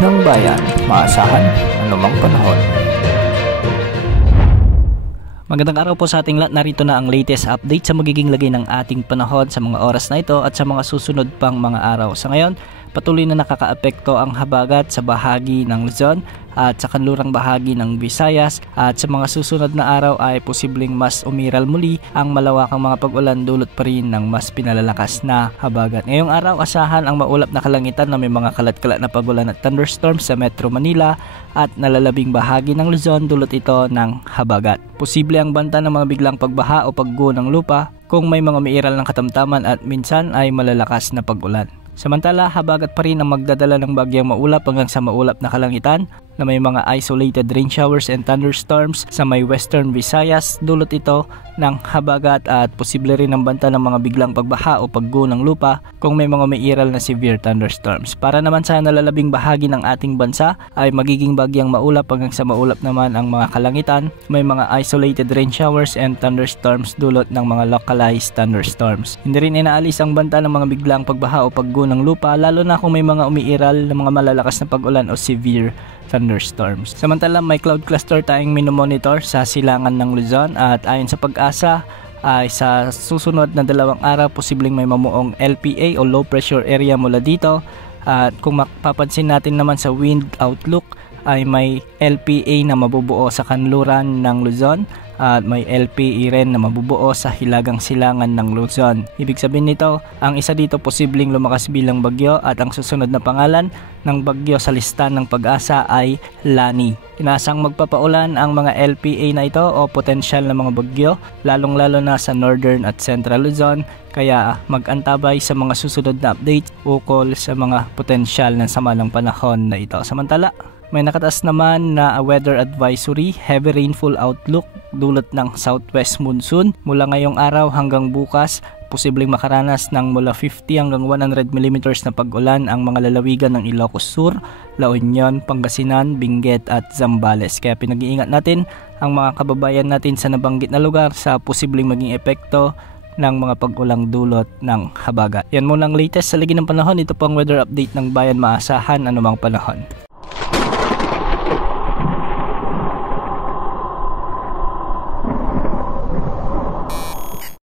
ng bayan, maasahan anumang panahon. Magandang araw po sa ating lahat. Narito na ang latest update sa magiging lagay ng ating panahon sa mga oras na ito at sa mga susunod pang mga araw. Sa ngayon, patuloy na nakakaapekto ang habagat sa bahagi ng Luzon at sa kanlurang bahagi ng Visayas, at sa mga susunod na araw ay posibleng mas umiral muli ang malawakang mga pag-ulan dulot pa rin ng mas pinalalakas na habagat. Ngayong araw, asahan ang maulap na kalangitan na may mga kalat-kalat na pag-ulan at thunderstorms sa Metro Manila at nalalabing bahagi ng Luzon dulot ito ng habagat. Posible ang banta ng mga biglang pagbaha o pagguho ng lupa kung may mga umiiral ng katamtaman at minsan ay malalakas na pag-ulan. Samantala, habagat pa rin ang magdadala ng bagyang maulap hanggang sa maulap na kalangitan na may mga isolated rain showers and thunderstorms sa may western Visayas. Dulot ito ng habagat at posible rin ang banta ng mga biglang pagbaha o pagguho ng lupa kung may mga umiiral na severe thunderstorms. Para naman sa nalalabing bahagi ng ating bansa ay magiging bagyang maulap hanggang sa maulap naman ang mga kalangitan. May mga isolated rain showers and thunderstorms dulot ng mga localized thunderstorms. Hindi rin inaalis ang banta ng mga biglang pagbaha o pagguho ng lupa, lalo na kung may mga umiiral na mga malalakas na pag-ulan o severe thunderstorms. Samantala, may cloud cluster tayong minomonitor sa silangan ng Luzon at ayon sa Pag-asa ay sa susunod na 2 araw posibleng may mamuong LPA o low pressure area mula dito, at kung mapapansin natin naman sa wind outlook ay may LPA na mabubuo sa kanluran ng Luzon at may LPE rin na mabubuo sa hilagang silangan ng Luzon. Ibig sabihin nito, ang isa dito posibleng lumakas bilang bagyo at ang susunod na pangalan ng bagyo sa lista ng Pag-asa ay Lani. Inaasang magpapaulan ang mga LPA na ito o potensyal na mga bagyo, lalong-lalo na sa northern at central Luzon, kaya mag-antabay sa mga susunod na update ukol sa mga potensyal ng sama ng panahon na ito. Samantala, may nakataas naman na weather advisory, heavy rainfall outlook dulot ng southwest monsoon. Mula ngayong araw hanggang bukas, posibleng makaranas ng mula 50 hanggang 100 mm na pag-ulan ang mga lalawigan ng Ilocos Sur, La Union, Pangasinan, Benguet at Zambales. Kaya pinag-iingat natin ang mga kababayan natin sa nabanggit na lugar sa posibleng maging epekto ng mga pag-ulang dulot ng habagat. Yan muna ang latest sa lagi ng panahon. Ito pang weather update ng bayan, maasahan anumang panahon.